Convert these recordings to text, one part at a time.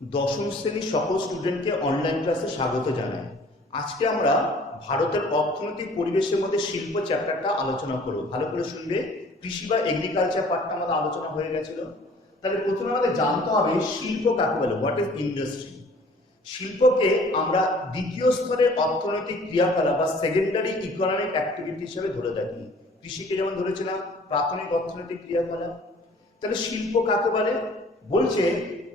দশম শ্রেণীর সকল স্টুডেন্টকে অনলাইন ক্লাসে স্বাগত জানাই। আজকে আমরা ভারতের অর্থনৈতিক পরিবেশের মধ্যে শিল্প চ্যাপ্টারটা আলোচনা করব। ভালো করে শুনবে। কৃষি বা এগ্রিকালচার পার্টটা আমাদের আলোচনা হয়ে গেছিল। তাহলে প্রথমে আমাদের জানতে হবে শিল্প কাকে বলে, হোয়াট ইজ ইন্ডাস্ট্রি। শিল্পকে আমরা দ্বিতীয় স্তরের অর্থনৈতিক ক্রিয়াকলাপ বা সেকেন্ডারি ইকোনমিক অ্যাক্টিভিটি হিসেবে ধরে থাকি। কৃষিকে যেমন ধরেছিলাম প্রাথমিক অর্থনৈতিক ক্রিয়াকলাপ, তাহলে শিল্প কাকে বলে বলছে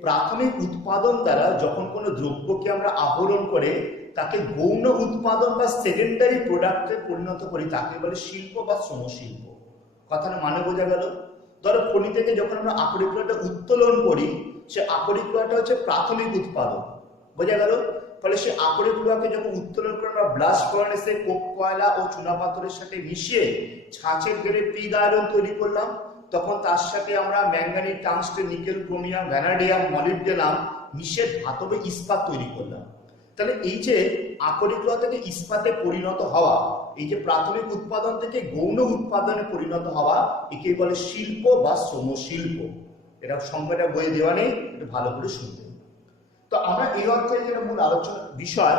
প্রাথমিক উৎপাদন দ্বারা যখন কোনো দ্রব্যকে আমরা আহরণ করে তাকে গৌণ উৎপাদন বা সেকেন্ডারি প্রোডাক্টে পরিণত করি তাকে বলে শিল্প বা শ্রমশিল্প। কথাটা মানে বোঝা গেল? ধরো খনি থেকে যখন আমরা আকরিক লৌহটা উত্তোলন করি, সে আকরিক লৌহটা হচ্ছে প্রাথমিক উৎপাদন, বোঝা গেল? ফলে সে আকরিক লৌহকে যখন উত্তোলন করে আমরা ব্লাস্ট ফার্নেসে কোক কয়লা ও চুনাপাথরের সাথে মিশিয়ে ছাঁচের গেড়ে পিগ আয়রন তৈরি করলাম, তখন তার সাথে আমরা manganese, tungsten, nickel, chromium, vanadium, molybdenum মিশিয়ে ধাতবে ইস্পাত তৈরি করলাম। তাহলে এই যে আকরিক লৌহ থেকে ইস্পাতে পরিণত হওয়া, এই যে প্রাথমিক উৎপাদন থেকে গৌণ উৎপাদনে পরিণত হওয়া, একে বলে শিল্প বা শ্রমশিল্প। এটা সংজ্ঞাটা বইয়ে দেওয়া নেই, এটা ভালো করে শুনবে। তো আমরা এই অধ্যায়ে যেটা মূল আলোচনার বিষয়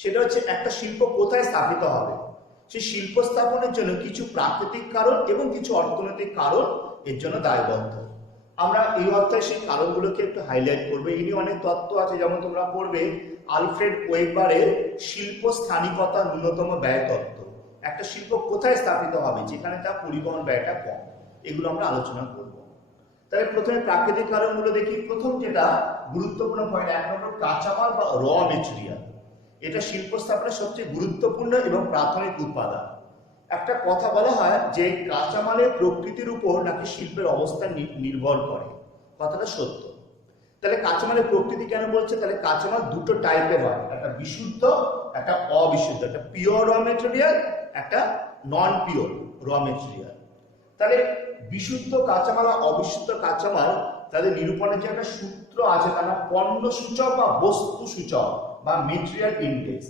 সেটা হচ্ছে একটা শিল্প কোথায় স্থাপিত হবে। সেই শিল্প স্থাপনের জন্য কিছু প্রাকৃতিক কারণ এবং কিছু অর্থনৈতিক কারণ এর জন্য দায়বদ্ধ। আমরা এই অধ্যায়ে সেই কারণগুলোকে একটু হাইলাইট করবো। এই নিয়ে অনেক তত্ত্ব আছে, যেমন তোমরা পড়বে আলফ্রেড ওয়েবারের শিল্প স্থানিকতা ন্যূনতম ব্যয় তত্ত্ব। একটা শিল্প কোথায় স্থাপিত হবে যেখানে তার পরিবহন ব্যয়টা কম, এগুলো আমরা আলোচনা করব। তাহলে প্রথমে প্রাকৃতিক কারণগুলো দেখি। প্রথম যেটা গুরুত্বপূর্ণ পয়েন্ট, এক নম্বর কাঁচামাল বা র মেটেরিয়াল। এটা শিল্প স্থাপনের সবচেয়ে গুরুত্বপূর্ণ এবং প্রাথমিক উৎপাদন। একটা কথা বলা হয় যে কাঁচামালের প্রকৃতির উপর নাকি শিল্পের অবস্থান নির্ভর করে। কথাটা সত্য। তাহলে কাঁচামালের প্রকৃতি কেন বলছে? তাহলে কাঁচামাল দুটো টাইপের হয়, একটা বিশুদ্ধ, একটা অবিশুদ্ধ, একটা পিওর র মেটেরিয়াল, একটা নন পিওর র মেটেরিয়াল। তাহলে বিশুদ্ধ কাঁচামাল আর অবিশুদ্ধ কাঁচামাল তাদের নিরূপণের যে একটা সূত্র আছে, তার নাম পণ্য সূচক বা বস্তু সূচক বা মেটেরিয়াল ইন্ডেক্স,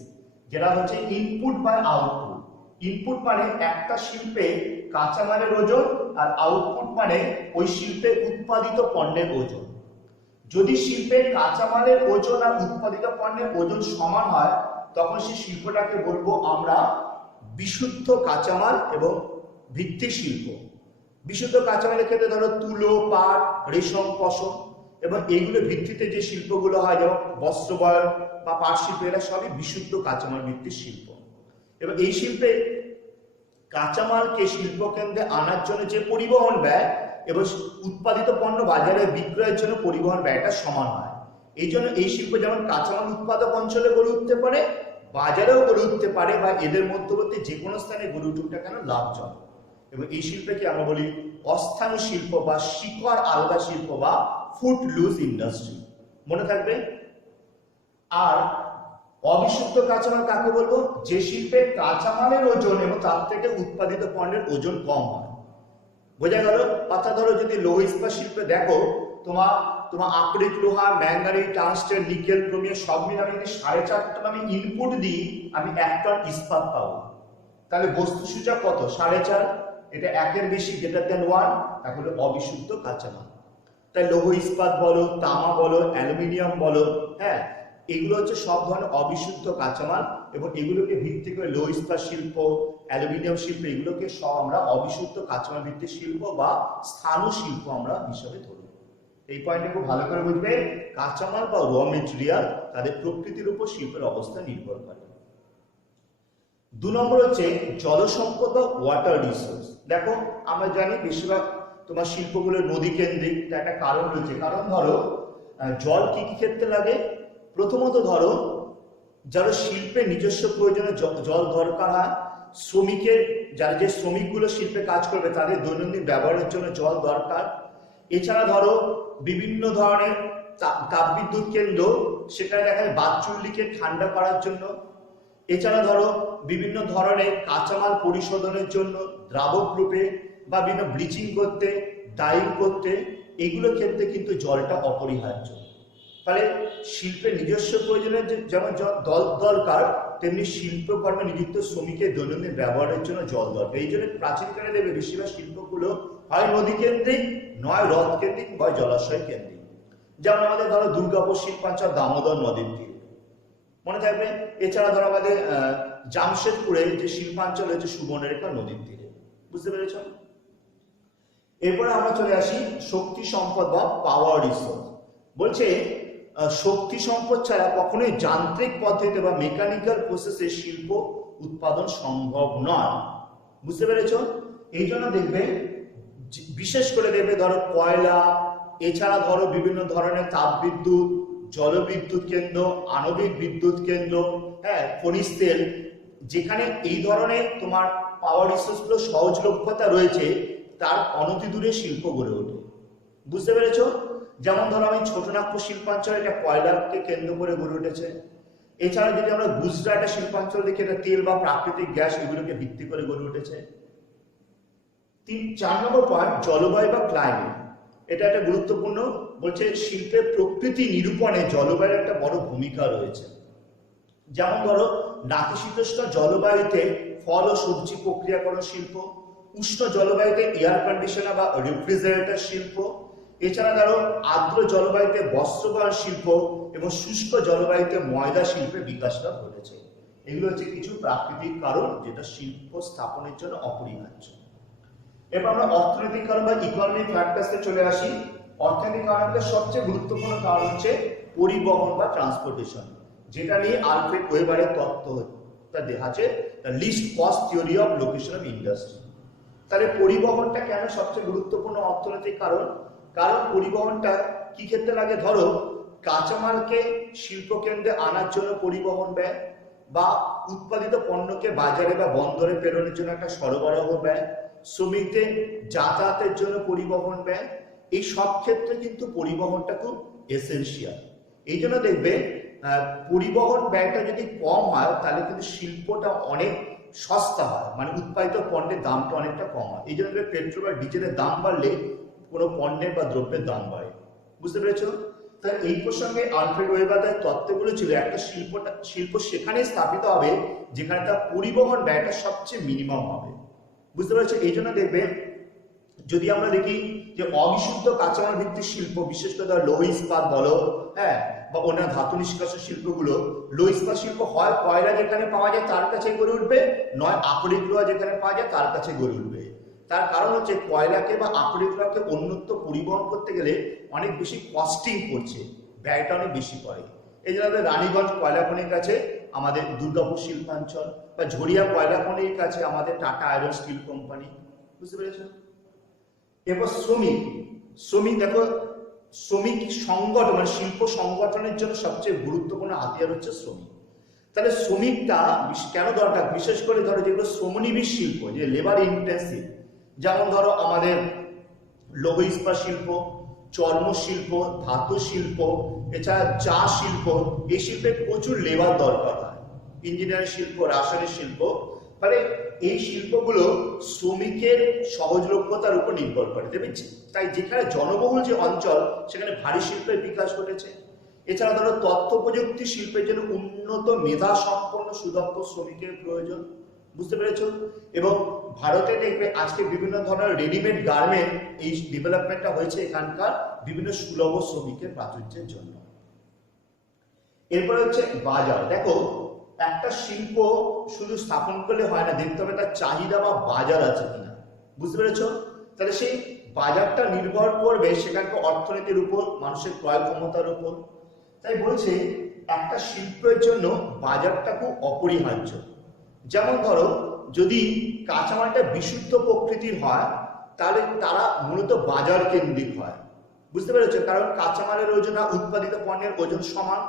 যেটা হচ্ছে ইনপুট বাই আউটপুট। ইনপুট মানে একটা শিল্পে কাঁচামালের ওজন, আর আউটপুট মানে ওই শিল্পে উৎপাদিত পণ্যের ওজন। যদি শিল্পে কাঁচামালের ওজন আর উৎপাদিত পণ্যের ওজন সমান হয়, তখন সেই শিল্পটাকে বলবো আমরা বিশুদ্ধ কাঁচামাল এবং ভিত্তিক শিল্প। বিশুদ্ধ কাঁচামালের ক্ষেত্রে ধরো তুলো, পাট, রেশম, পশম এবং এইগুলো ভিত্তিতে যে শিল্পগুলো হয়, যেমন বস্ত্রবয়ন বা পাট শিল্প, এরা সবই বিশুদ্ধ কাঁচামাল ভিত্তিক শিল্প। এবং এই শিল্পে কাঁচামালকে শিল্পকেন্দ্রে আনার জন্য যে পরিবহন ব্যয় এবং উৎপাদিত পণ্য বাজারে বিক্রয়ের জন্য পরিবহন ব্যয়টা সমান হয়। এই জন্য এই শিল্প যেমন কাঁচামাল উৎপাদক অঞ্চলে গড়ে উঠতে পারে, বাজারেও গড়ে উঠতে পারে, বা এদের মধ্যবর্তী যে কোনো স্থানে গড়ে উঠুক না কেন লাভজনক। এবং এই শিল্পকে আমরা বলি অস্থায়ী শিল্প বা শিকড় আলগা শিল্প বা ফুট লুজ ইন্ডাস্ট্রি, মনে থাকবে। আর অবিশুদ্ধ কাঁচামাল কাকে বলবো? যে শিল্পে কাঁচামালের ওজন এবং তার থেকে উৎপাদিত পণ্যের ওজন কম হয়, বোঝা গেল? অর্থাৎ ধরো যদি লৌহ ইস্পাত শিল্পে দেখো, তোমার আকরিক লোহা, ম্যাঙ্গানিজ, টাংস্টেন, নিকেল, ক্রোমিয়াম সব মিলে আমি যদি 4.5 টন আমি ইনপুট দিই, আমি 1 টন ইস্পাত পাবো। তাহলে বস্তু সূচক কত? 4.5। এটা 1-এর বেশি, গ্রেটার দ্যান 1, তাহলে অবিশুদ্ধ কাঁচামাল। তাই লৌহ ইস্পাত বলো, তামা বলো, অ্যালুমিনিয়াম বলো, হ্যাঁ, এগুলো হচ্ছে সব ধরনের অবিশুদ্ধ কাঁচামাল। এবং এগুলোকে ভিত্তি করে লৌহ ইস্পাত শিল্প, অ্যালুমিনিয়াম শিল্প, এগুলোকে সব আমরা অবিশুদ্ধ কাঁচামাল ভিত্তিক শিল্প বা স্থানু শিল্প আমরা হিসাবে ধরি। এই পয়েন্টটা খুব ভালো করে বুঝবে। কাঁচামাল বা র মেটেরিয়াল তাদের প্রকৃতির উপর শিল্পের অবস্থা নির্ভর করে। 2 নম্বর হচ্ছে জলসম্পদ বা ওয়াটার রিসোর্স। দেখো আমরা জানি বেশিরভাগ তোমার শিল্পগুলো নদী কেন্দ্রিক, তার একটা কারণ রয়েছে। কারণ ধরো জল কি কি ক্ষেত্রে লাগে? প্রথমত ধরো যারা শিল্পে নিজস্ব প্রয়োজনে জল দরকার হয়, শ্রমিকের যারা যে শ্রমিকগুলো শিল্পে কাজ করবে তাদের দৈনন্দিন ব্যবহারের জন্য জল দরকার। এছাড়া ধরো বিভিন্ন ধরনের তাপবিদ্যুৎ কেন্দ্র, সেখানে দেখা যায় বাৎচুল্লিকে ঠান্ডা করার জন্য। এছাড়া ধরো বিভিন্ন ধরনের কাঁচামাল পরিশোধনের জন্য দ্রাবক রূপে বা বিভিন্ন ব্লিচিং করতে, ডাইং করতে, এগুলো ক্ষেত্রে কিন্তু জলটা অপরিহার্য। ফলে শিল্পের নিজস্ব প্রয়োজনে যেমন জল দরকার, তেমনি শিল্পকর্মে নিযুক্ত শ্রমিকের দৈনন্দিন ব্যবহারের জন্য জল দরকার। এই জন্য প্রাচীনকালে দেখবে বেশিরভাগ শিল্পগুলো হয় নদী কেন্দ্রিক, নয় হ্রদ কেন্দ্রিক, নয় জলাশয় কেন্দ্রিক। যেমন আমাদের ধরো দুর্গাপুর শিল্পাঞ্চল দামোদর নদীর তীরে মনে থাকবে। এছাড়া ধরো আমাদের জামশেদপুরে যে শিল্পাঞ্চল হচ্ছে সুবর্ণরেখা নদীর তীরে। বুঝতে পেরেছ? এরপরে আমরা চলে আসি শক্তি সম্পদ বা পাওয়ার রিসোর্স। বলছে শক্তি সম্পদ ছাড়া কখনোই যান্ত্রিক পদ্ধতিতে বা মেকানিক্যাল প্রসেসে শিল্প উৎপাদন সম্ভব নয়। বুঝতে পেরেছ? এই জন্য দেখবে বিশেষ করে দেখবে ধরো কয়লা, এছাড়া ধরো বিভিন্ন ধরনের তাপবিদ্যুৎ, জলবিদ্যুৎ কেন্দ্র, আণবিক বিদ্যুৎ কেন্দ্র, হ্যাঁ, খনিজ তেল, যেখানে এই ধরনের তোমার পাওয়ার রিসোর্সগুলো সহজলভ্যতা রয়েছে তার অনতি দূরে শিল্প গড়ে ওঠে। বুঝতে পেরেছ? যেমন ধরো আমি ছোটনাগপুর শিল্পাঞ্চল, এটা কয়লাকে কেন্দ্র করে গড়ে উঠেছে। এছাড়া যদি আমরা গুজরাটের শিল্পাঞ্চল দেখি, এটা তেল বা প্রাকৃতিক গ্যাস এগুলোকে ভিত্তি করে গড়ে উঠেছে। 4 নম্বর পয়েন্ট, জলবায়ু বা ক্লাইমেট। এটা একটা গুরুত্বপূর্ণ। বলছে শিল্পের প্রকৃতি নিরূপণে জলবায়ুর একটা বড় ভূমিকা রয়েছে। যেমন ধরো নাতিশীতোষ্ণ জলবায়ুতে ফল ও সবজি প্রক্রিয়াকরণ শিল্প, উষ্ণ জলবায়ুতে এয়ার কন্ডিশনার বা রেফ্রিজারেটর শিল্প, এছাড়া ধরো আর্দ্র জলবায়ুতে বস্ত্রবয়ন শিল্প এবং শুষ্ক জলবায়ুতে ময়দা শিল্পের বিকাশটা ঘটেছে। এগুলো হচ্ছে কিছু প্রাকৃতিক কারণ যেটা শিল্প স্থাপনের জন্য অপরিহার্য। এবার আমরা অর্থনৈতিক কারণ বা ইকোনমিক ফ্যাক্টরসে চলে আসি। অর্থনৈতিক কারণের সবচেয়ে গুরুত্বপূর্ণ কারণ হচ্ছে পরিবহন বা ট্রান্সপোর্টেশন, যেটা নিয়ে আলফ্রেড ওয়েবারের তত্ত্বটা দেখা আছে, the least cost theory of location of industry. তাহলে পরিবহনটা কেন সবচেয়ে গুরুত্বপূর্ণ অর্থনৈতিক কারণ? কারণ পরিবহনটা কি ক্ষেত্রে লাগে? ধরো কাঁচামালকে শিল্পকেন্দ্রে আনার জন্য পরিবহন ব্যয়, বা উৎপাদিত পণ্যকে বাজারে বা বন্দরে প্রেরণের জন্য একটা সরবরাহ ব্যয়, শ্রমিকদের যাতায়াতের জন্য পরিবহন ব্যয়, এই সব ক্ষেত্রে কিন্তু পরিবহনটা খুব এসেনশিয়াল। এই জন্য দেখবে পরিবহন ব্যয়টা যদি কম হয় তাহলে কিন্তু শিল্পটা অনেক সস্তা হয়, মানে উৎপাদিত পণ্যের দামটা অনেকটা কম হয়। এই জন্য পেট্রোল বা ডিজেলের দাম বাড়লে কোনো পণ্যের বা দ্রব্যের দাম বাড়ে। বুঝতে পেরেছো? তাই এই প্রসঙ্গে আলফ্রেড ওয়েবার তার তত্ত্বে বলেছিল একটা শিল্প সেখানে স্থাপিত হবে যেখানে তার পরিবহন ব্যয়টা সবচেয়ে মিনিমাম হবে। বুঝতে পেরেছো? এই জন্য দেখবে যদি আমরা দেখি যে অবিশুদ্ধ কাঁচামাল ভিত্তিক শিল্প, বিশেষ করে লৌহ ইস্পাত বলো, হ্যাঁ, বা অন্যান্য ধাতু নিষ্কাশন শিল্পগুলো, লৌহ ইস্পাত শিল্প হয় কয়লা যেখানে পাওয়া যায় তার কাছে গড়ে উঠবে, নয় আকরিক লোহা যেখানে পাওয়া যায় তার কাছে গড়ে উঠবে। তার কারণ হচ্ছে কয়লাকে বা আকরিক লোহাকে অন্যত্র পরিবহন করতে গেলে অনেক বেশি কস্টিং পড়ছে, ব্যয়টা অনেক বেশি পড়ে। এই জন্য রানীগঞ্জ কয়লা খনির কাছে আমাদের দুর্গাপুর শিল্পাঞ্চল, বা ঝরিয়া কয়লা খনির কাছে আমাদের টাটা আয়রন স্টিল কোম্পানি। বুঝতে পেরেছো? এরপর শ্রমিক দেখো, শ্রমিক সংগঠন মানে শিল্প সংগঠনের জন্য সবচেয়ে গুরুত্বপূর্ণ হাতিয়ার হচ্ছে শ্রমিক। তাহলে শ্রমিকটা কেন দরকার? বিশেষ করে ধরো যেগুলো শ্রমনিবিশ শিল্প, যে লেবার ইন্টেন্সিভ, যেমন ধরো আমাদের লৌহ ইস্পাত শিল্প, চর্ম শিল্প, ধাতু শিল্প, এছাড়া চা শিল্প, এই শিল্পে প্রচুর লেবার দরকার হয়। ইঞ্জিনিয়ারিং শিল্প, রাসায়নিক শিল্প, ফলে এই শিল্পগুলো শ্রমিকের সহজলভ্যতার উপর নির্ভর করে। তাই যেখানে জনবহুল যে অঞ্চল সেখানে ভারী শিল্পের বিকাশ ঘটেছে। এছাড়া ধরো তথ্য প্রযুক্তি শিল্পের জন্য উন্নত মেধা সম্পন্ন সুদক্ষ শ্রমিকের প্রয়োজন। বুঝতে পেরেছো? এবং ভারতে দেখবে আজকে বিভিন্ন ধরনের রেডিমেড গার্মেন্ট এই ডেভেলপমেন্টটা হয়েছে এখানকার বিভিন্ন সুলভ শ্রমিকের প্রাচুর্যের জন্য। এরপরে হচ্ছে বাজার। দেখো একটা শিল্প শুধু স্থাপন করলে হয় না, দেখতে হবে তার চাহিদা বা বাজার আছে কিনা। বুঝতে পেরেছো? তাহলে সেই বাজারটা নির্ভর করবে সেখানকার অর্থনীতির উপর, মানুষের ক্রয় ক্ষমতার উপর। তাই বলছে একটা শিল্পের জন্য বাজারটা খুব অপরিহার্য। যেমন ধরো যদি কাঁচামালটা বিশুদ্ধ প্রকৃতির হয় তাহলে তারা মূলত বাজার কেন্দ্রিক হয়। বুঝতে পেরেছো? কারণ কাঁচামালের ওজন আর উৎপাদিত পণ্যের ওজন সমান।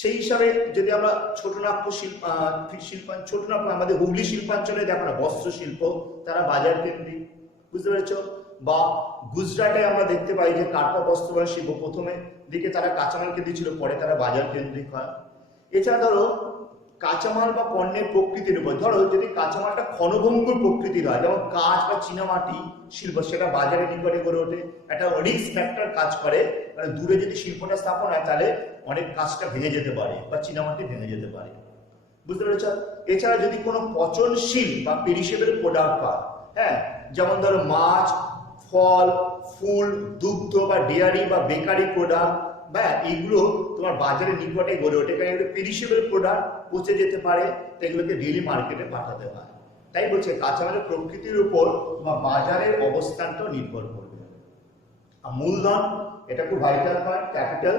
সেই হিসাবে যদি আমরা ছোটনাগপুর আমাদের হুগলি শিল্পাঞ্চলে দেখো না, বস্ত্র শিল্প, তারা বাজার কেন্দ্রিক। বুঝতে পেরেছো? বা গুজরাটে আমরা দেখতে পাই যে কার্পা বস্ত্রবয়ন শিল্প প্রথমে দিকে তারা কাঁচামাল কেন্দ্রিক ছিল, পরে তারা বাজার কেন্দ্রিক হয়। এছাড়া ধরো কাঁচামাল বা পণ্যের প্রকৃতির উপর, ধরো যদি কাঁচামালটা ক্ষণভঙ্গুর প্রকৃতির হয়, যেমন কাঁচ বা চীনামাটি শিল্প, সেটা বাজারে নিকটে গড়ে ওঠে, একটা রিস্ক ফ্যাক্টর কাজ করে। মানে দূরে যদি শিল্পটা স্থাপন হয় তাহলে অনেক কাজটা ভেঙে যেতে পারে বা চীনামাটি ভেঙে যেতে পারে। বুঝতে পেরেছ? এছাড়া যদি কোনো পচনশীল বা পেরিশেবল প্রোডাক্ট হয়, হ্যাঁ, যেমন ধরো মাছ, ফল, ফুল, দুগ্ধ বা ডেয়ারি বা বেকারি প্রোডাক্ট, বা এইগুলো তোমার বাজারে নিকটে গড়ে ওঠে, কারণ এগুলো পেরিশেবল প্রোডাক্ট, পচে যেতে পারে, তো এগুলোকে ডেইলি মার্কেটে পাঠাতে হয়। তাই বলছে কাঁচামালের প্রকৃতির উপর তোমার বাজারের অবস্থানটাও নির্ভর করবে। আর মূলধন, এটা খুব ভাইটাল পয়েন্ট, ক্যাপিটাল।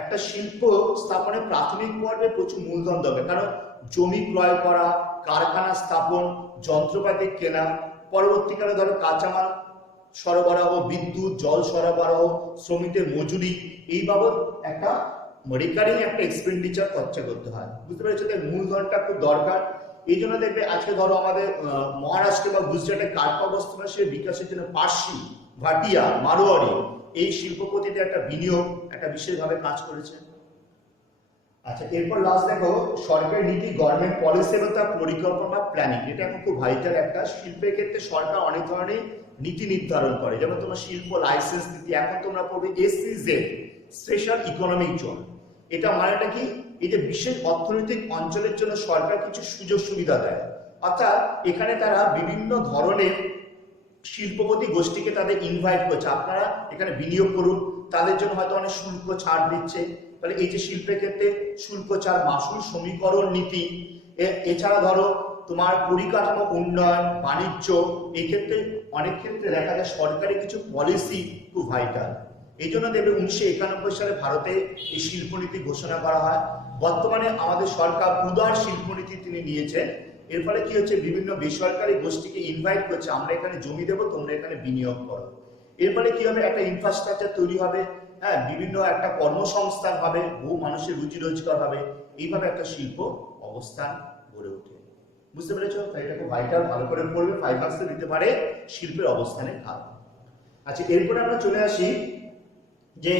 একটা শিল্প স্থাপনের প্রাথমিক পর্বে প্রচুর মূলধন দরকার, কারণ জমি ক্রয় করা, কারখানা স্থাপন, যন্ত্রপাতি কেনা, পরবর্তীকালে ধরো কাঁচামাল সরবরাহ, বিদ্যুৎ, জল সরবরাহ, শ্রমিকদের মজুরি, এই বাবদ একটা রেকারিং একটা এক্সপেন্ডিচার খরচা করতে হয়। বুঝতে পেরেছো? তাই মূলধনটা খুব দরকার। এই জন্য দেখবে আজকে ধরো আমাদের মহারাষ্ট্র বা গুজরাটে কার্পা বস্ত্রাংশের বিকাশের জন্য পার্সি, ভাটিয়া, মারোয়ারি এই শিল্পপতিতে একটা বিনিয়োগ একটা বিশেষভাবে কাজ করেছে। আচ্ছা, এরপর লাস্ট দেখো সরকারি নীতি, গভর্নমেন্ট পলিসি এবং তার পরিকল্পনা, প্ল্যানিং। এটা এখন খুব ভাইটাল একটা। শিল্পের ক্ষেত্রে সরকার অনেক ধরনের নীতি নির্ধারণ করে, যেমন তোমার শিল্প লাইসেন্স নীতি, এখন তোমরা পড়বে SEZ, স্পেশাল ইকোনমিক জোন। এটা মানেটা কি? এই যে বিশেষ অর্থনৈতিক অঞ্চলের জন্য সরকার কিছু সুযোগ সুবিধা দেয়, অর্থাৎ এখানে তারা বিভিন্ন ধরনের শিল্পপতি গোষ্ঠীকে তাদের ইনভাইট করছে, আপনারা এখানে বিনিয়োগ করুন। তাদের জন্য হয়তো অনেক শুল্ক ছাড় দিচ্ছে। তাহলে এই যে শিল্পের ক্ষেত্রে শুল্ক ছাড়, মাসুল সমীকরণ নীতি, এছাড়া ধরো তোমার পরিকাঠামো উন্নয়ন, বাণিজ্য, এই ক্ষেত্রে অনেক ক্ষেত্রে দেখা যায় সরকারি কিছু পলিসি খুব ভাইটাল। এই জন্য দেখবে 1991 সালে ভারতে এই শিল্পনীতি ঘোষণা করা হয়। বর্তমানে আমাদের সরকার উদার শিল্পনীতি তিনি নিয়েছেন। এর ফলে কি হচ্ছে, বিভিন্ন বেসরকারি গোষ্ঠীকে ইনভাইট করছে, আমরা এখানে জমি দেবো, তোমরা এখানে বিনিয়োগ করো। এর ফলে কি হবে, একটা ইনফ্রাস্ট্রাকচার তৈরি হবে, হ্যাঁ, বিভিন্ন একটা কর্মসংস্থান হবে, বহু মানুষের রুজি রোজগার হবে, এইভাবে একটা শিল্প অবস্থান গড়ে ওঠে। বুঝতে পেরেছো? তাই এটা খুব ভাইটাল, ভালো করে পড়বে, 5 মার্কসে দিতে পারে শিল্পের অবস্থানের কারণ। আচ্ছা, এরপরে আমরা চলে আসি যে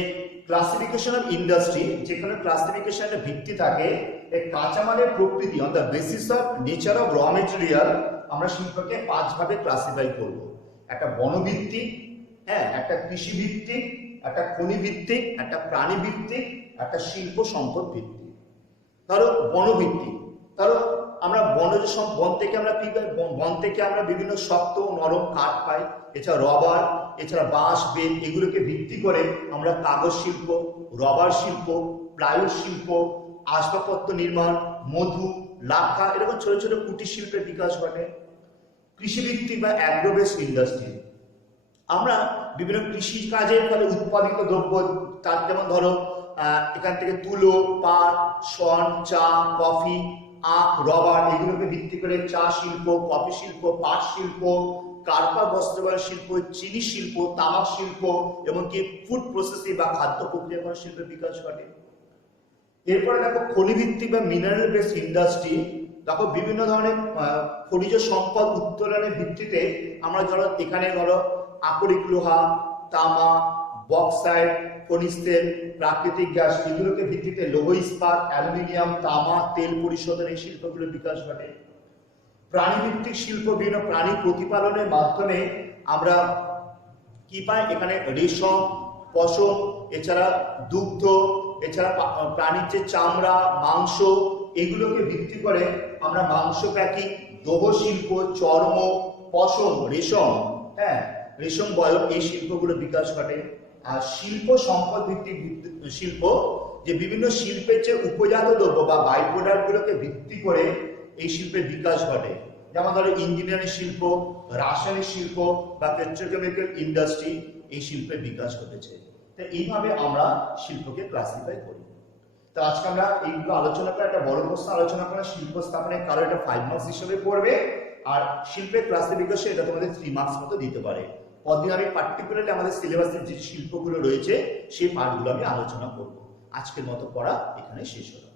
ক্লাসিফিকেশন অফ ইন্ডাস্ট্রি, যেখানে ক্লাসিফিকেশনের ভিত্তি থাকে কাঁচামালের প্রকৃতি, on the basis of nature of র মেটেরিয়াল। আমরা শিল্পকে 5 ভাবে ক্লাসিফাই করব। একটা বনভিত্তিক, হ্যাঁ, একটা কৃষি ভিত্তিক, একটা খনি ভিত্তিক, একটা প্রাণী ভিত্তিক, একটা শিল্প সম্পদ ভিত্তিক। ধরো বনভিত্তিক, ধরো আমরা বন থেকে আমরা কি পাই? বন থেকে আমরা বিভিন্ন শক্ত নরম কাঠ পাই, এছাড়া রবার, এছাড়া বাঁশ, বেত, এগুলোকে ভিত্তি করে আমরা কাগজ শিল্প, রবার শিল্প, প্লাইউড শিল্প, আসবাবপত্র নির্মাণ, মধু, লাক্ষা, এরকম ছোট ছোট কুটির শিল্পের বিকাশ ঘটে। কৃষিভিত্তিক বা অ্যাগ্রোবেস ইন্ডাস্ট্রি, আমরা বিভিন্ন কৃষি কাজের ফলে উৎপাদিত দ্রব্য, তার যেমন ধরো এখান থেকে তুলো, পাট, শন, চা, কফি, আখ, রবার, এগুলোকে ভিত্তি করে চা শিল্প, কফি শিল্প, পাট শিল্প, কার্পা বস্ত্রায়ন শিল্প, চিনি শিল্প, তামাক শিল্প, এমনকি ফুড প্রসেসিং বা খাদ্য প্রক্রিয়াকরণ শিল্পের বিকাশ ঘটে। এরপরে দেখো খনিভিত্তিক বা মিনারেল বেস ইন্ডাস্ট্রি, দেখো বিভিন্ন ধরনের খনিজ সম্পদ উত্তোলনের ভিত্তিতে আমরা ধরো এখানে ধরো আকরিক লোহা, তামা, বক্সাইট, খনিজ তেল, প্রাকৃতিক গ্যাস, এগুলোকে ভিত্তিতে লৌহ ইস্পাত, অ্যালুমিনিয়াম, তামা, তেল পরিশোধন, এই শিল্পগুলোর বিকাশ ঘটে। প্রাণীভিত্তিক শিল্প, বিভিন্ন প্রাণী প্রতিপালনের মাধ্যমে আমরা কি পাই? এখানে রেশম, পশম, এছাড়া দুগ্ধ, এছাড়া প্রাণীর যে চামড়া, মাংস, এগুলোকে ভিত্তি করে আমরা মাংস প্যাকিং, দোহ শিল্প, চর্ম, পশম, রেশম, হ্যাঁ, রেশম বয়ন, এই শিল্পগুলোর বিকাশ ঘটে। আর শিল্প সম্পদ ভিত্তিক শিল্প, যে বিভিন্ন শিল্পের যে উপজাত দ্রব্য বা বাই প্রোডাক্ট গুলোকে ভিত্তি করে এই শিল্পের বিকাশ ঘটে, যেমন ধরো ইঞ্জিনিয়ারিং শিল্প, রাসায়নিক শিল্প বা পেট্রোকেমিক্যাল ইন্ডাস্ট্রি, এই শিল্পের বিকাশ ঘটেছে। তো এইভাবে আমরা শিল্পকে ক্লাসিফাই করি। তো আজকে আমরা এইগুলো আলোচনা করে একটা বড় প্রশ্ন আলোচনা করা, শিল্প স্থাপনের কারণ, এটা 5 মার্কস হিসেবে পড়বে। আর শিল্পের ক্লাসিফিকেশন এটা তোমাদের 3 মার্কস মতো দিতে পারে। পরদিন আমি পার্টিকুলারলি আমাদের সিলেবাসের যে শিল্পগুলো রয়েছে সেই পার্টগুলো আমি আলোচনা করব। আজকের মতো পড়া এখানে শেষ হলো।